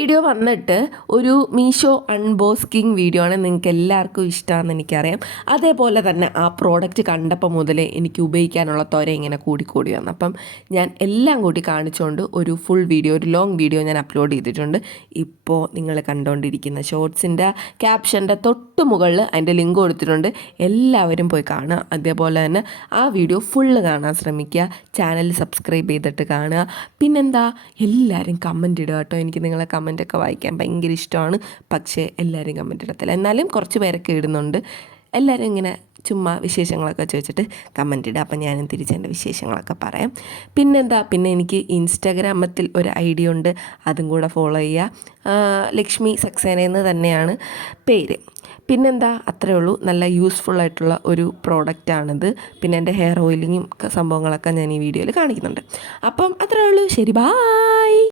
Video വന്നിട്ട് ഒരു Meesho unboxing video ആണ്. നിങ്ങൾക്ക് എല്ലാവർക്കും ഇഷ്ടമാണെന്ന് എനിക്കറിയാം. അതേപോലെ തന്നെ ആ പ്രോഡക്റ്റ് കണ്ടപ്പോൾ മുതലേ എനിക്ക് ഉപയോഗിക്കാനുള്ള ത്വര ഇങ്ങനെ കൂടി വന്നു. അപ്പം ഞാൻ എല്ലാം കൂടി കാണിച്ചുകൊണ്ട് ഒരു ഫുൾ വീഡിയോ, ഒരു ലോങ് വീഡിയോ ഞാൻ അപ്ലോഡ് ചെയ്തിട്ടുണ്ട്. ഇപ്പോൾ നിങ്ങൾ കണ്ടുകൊണ്ടിരിക്കുന്ന ഷോർട്സിൻ്റെ ക്യാപ്ഷൻ്റെ തൊട്ട് മുകളിൽ അതിൻ്റെ ലിങ്ക് കൊടുത്തിട്ടുണ്ട്. എല്ലാവരും പോയി കാണുക. അതേപോലെ തന്നെ ആ വീഡിയോ ഫുള്ള് കാണാൻ ശ്രമിക്കുക. ചാനൽ സബ്സ്ക്രൈബ് ചെയ്തിട്ട് കാണുക. പിന്നെന്താ, എല്ലാവരും കമൻറ്റ് ഇടുക കേട്ടോ. എനിക്ക് നിങ്ങളെ കമൻറ്റൊക്കെ വായിക്കാൻ ഭയങ്കര ഇഷ്ടമാണ്. പക്ഷേ എല്ലാവരും കമൻറ്റ് ഇടത്തില്ല. എന്നാലും കുറച്ച് പേരൊക്കെ ഇടുന്നുണ്ട്. എല്ലാവരും ഇങ്ങനെ ചുമ്മാ വിശേഷങ്ങളൊക്കെ ചോദിച്ചിട്ട് കമൻറ്റ് ഇടുക. അപ്പം ഞാനും തിരിച്ചെൻ്റെ വിശേഷങ്ങളൊക്കെ പറയാം. പിന്നെ എനിക്ക് ഇൻസ്റ്റാഗ്രാമത്തിൽ ഒരു ഐഡിയ ഉണ്ട്, അതും കൂടെ ഫോളോ ചെയ്യുക. ലക്ഷ്മി സക്സേന എന്ന് തന്നെയാണ് പേര്. പിന്നെന്താ, അത്രയേ ഉള്ളൂ. നല്ല യൂസ്ഫുള്ളായിട്ടുള്ള ഒരു പ്രോഡക്റ്റാണിത്. പിന്നെ എൻ്റെ ഹെയർ ഓയിലിങ്ങും സംഭവങ്ങളൊക്കെ ഞാൻ ഈ വീഡിയോയിൽ കാണിക്കുന്നുണ്ട്. അപ്പം അത്രയേ ഉള്ളൂ. ശരി, ബായ്.